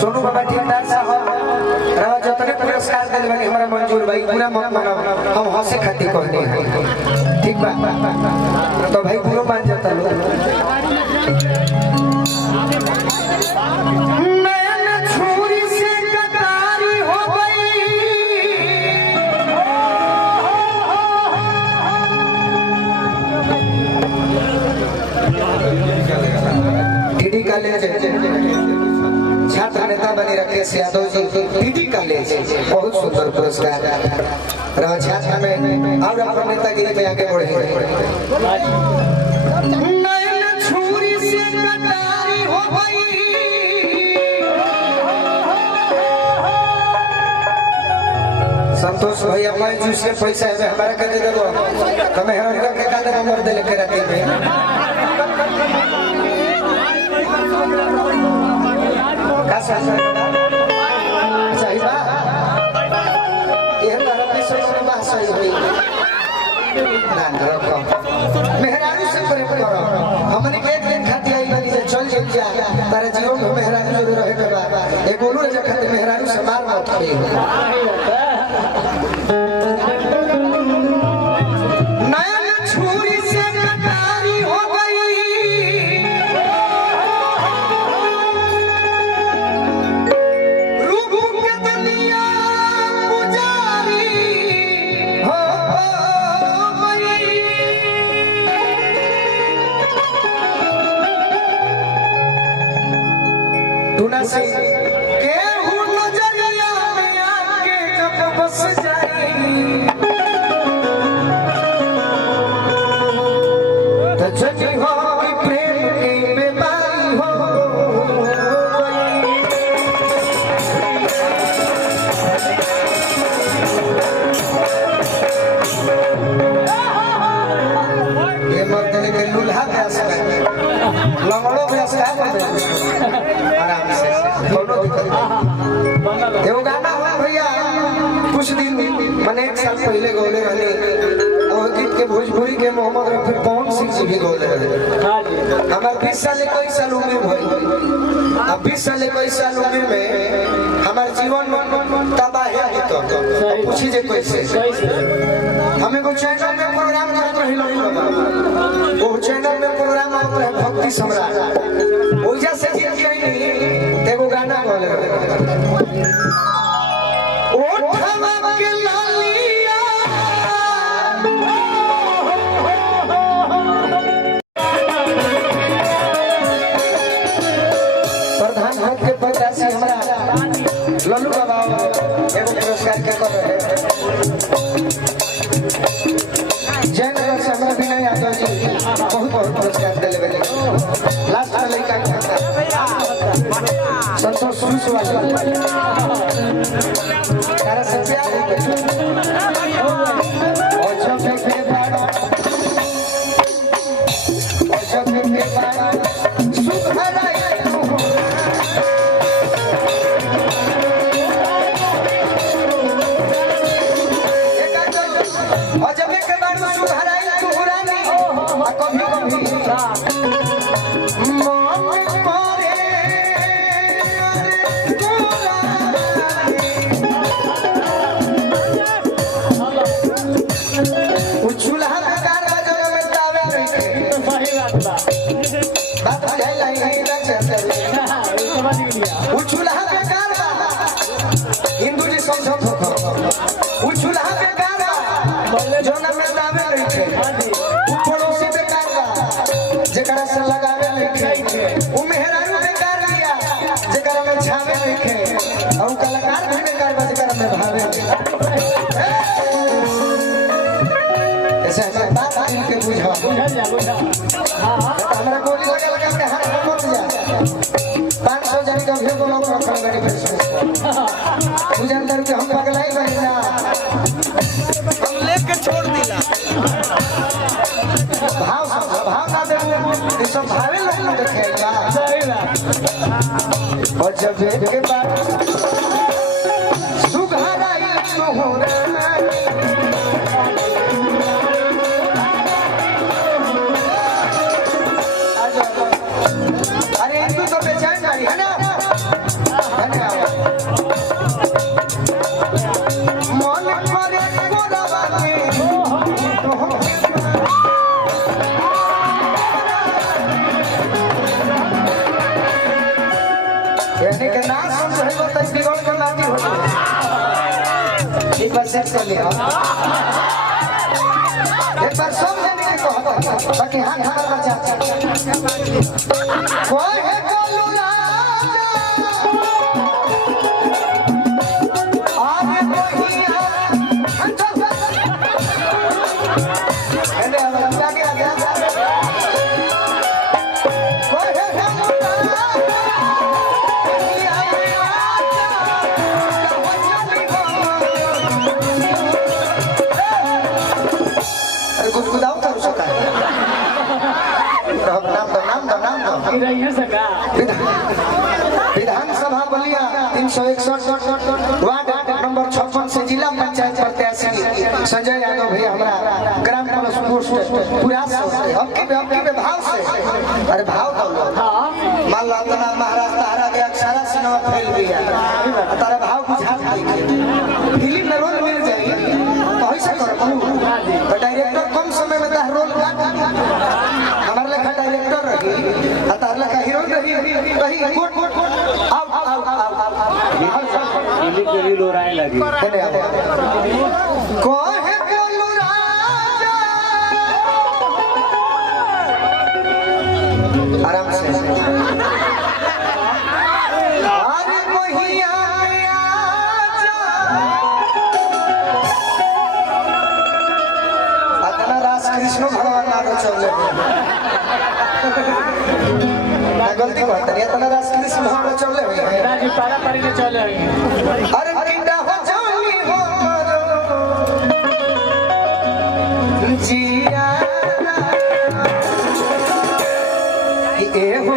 सोनू बाबा ठेकेदार साहब रवा जतने पुरस्कार देले बानी हमरा मंजूर भाई पूरा मत मना हम हंसे खाती कहनी है ठीक बा तो भाई पूरा मान जाता लो नैन छुरी से कटारी हो गई डीडी कॉलेज छात्र नेता बने राकेश यादव जी डीडी कॉलेज बहुत सुंदर पुरस्कार छात्र में और अपने नेतागिरी में आगे बढ़े नैन छुरी से कटारी हो गई संतोष भैया मैं जिससे पैसा है हमारा कर दे दो तुम्हें हर के कांदे नंबर दे लेके राती में चाहिए ये हमारा विषय में भाषा ही हुई मेहरारू से प्रेम करो हमने एक दिन खाती आई बनी से चल जा तारे जीवन में मेहरारू जरूर रहे के बाद एक बोलू ले खाते मेहरारू से मार मत खड़ी नयन छुरी से कटारी हो गई रूप के दुनिया पुजारी हो गई टूना से केहू नजरिया में आके जब बस जाई तो जजी हो कि प्रेम की बीमारी हो ये मर्द ने के लूल्हा प्यास है लंगड़ो प्यास है आराम से कोनो दिक्कत नहीं एगो गाना हुआ भैया कुछ दिन मैंने एक साल पहले गौले रहने और गीत के भोजपुरी के मोहम्मद रफी पवन सिंह जी भी गौले रहे हमारे 20 साल 21 साल उम्र भई अब 20 साल 21 साल उम्र में हमारे जीवन तबाह है तो पूछी जे कैसे हमें को चैनल में प्रोग्राम करत रही लोग वो चैनल में प्रोग्राम आता है भक्ति सम्राट ओजा से जीत गई एगो गाना बोले ओ ठमा के लालिया प्रधान भक्त के प्रत्याशी हमरा लल्लू बाबा एगो पुरस्कार के कर रहे जयनगर से हमरा विनय यादव जी बहुत बहुत पुरस्कार दिले बेले लास्ट में लइका संतोष सुरसवाल तारा से प्यार है और जब पे बाड़ा और जब पे बाड़ा सुधरा और जब के बारे में सुधाराई सुहरानी कभी कभी मन मारे चूल्हा में कार बजने में तावे नहीं सही बात बुझाई लाई है ना वो चूल्हा में कार हिंदू जी समझो वो चूल्हा में कार जोना में दावे नहीं पड़ोसी बेकार बा जेकरा से लगावे नहीं वो मेहरारू बेकार लिया जेकरा में छावे नहीं और कलाकार भी बेकार बा जेकरा में भावे ऐसे बात दिल के बुझा हमरा गोली लगा लगा के हाथ में मत जा 500 जन का भी बोलो रखा गाड़ी पे बुझन दर के हम पगलाई बनी ना हम लेके छोड़ दिला भाव ना दे ये सब भावे लोग देखेगा सही बात गजब के बात सुघराई तोहरा अरे तू तो बेचैन रही है ना मन करे कोरावा के यानी के ना समझे तो तई बिगड़ के नाती हो एक बार सेट कर लिया एक बार समझे नहीं तो बाकी हाथ हमारा बच्चा कोई है कोलू राजा आगे कोई है आगे आगे कोई है गुदगुदाओ कर सका विधानसभा बलिया 361 वार्ड नंबर 56 से जिला पंचायत प्रत्याशी संजय यादव भैया हमारा ग्राम पुलिस पोस्ट पूरा हल्के भाव से अरे भाव मान लो तना महाराज तारा के अक्षरा सिनेमा फैल गया तारा भाव बुझात फिल्म में रोल मिल जाएगी तो ऐसा करो तो डायरेक्टर कम समय में तार रोल हमारे लेखा डायरेक्टर रही तार लेखा हीरोइन रही कहीं कोट आओ इली के रील उड़ाए लगी कोहे बोलू राजा आराम से अरे मोहिया कृष्ण भगवान नाम चले गलती बात है तना रास कृष्ण भगवान चले राजी पारा पारी के चले अरे किंडा हो जानी हो जिया ए हो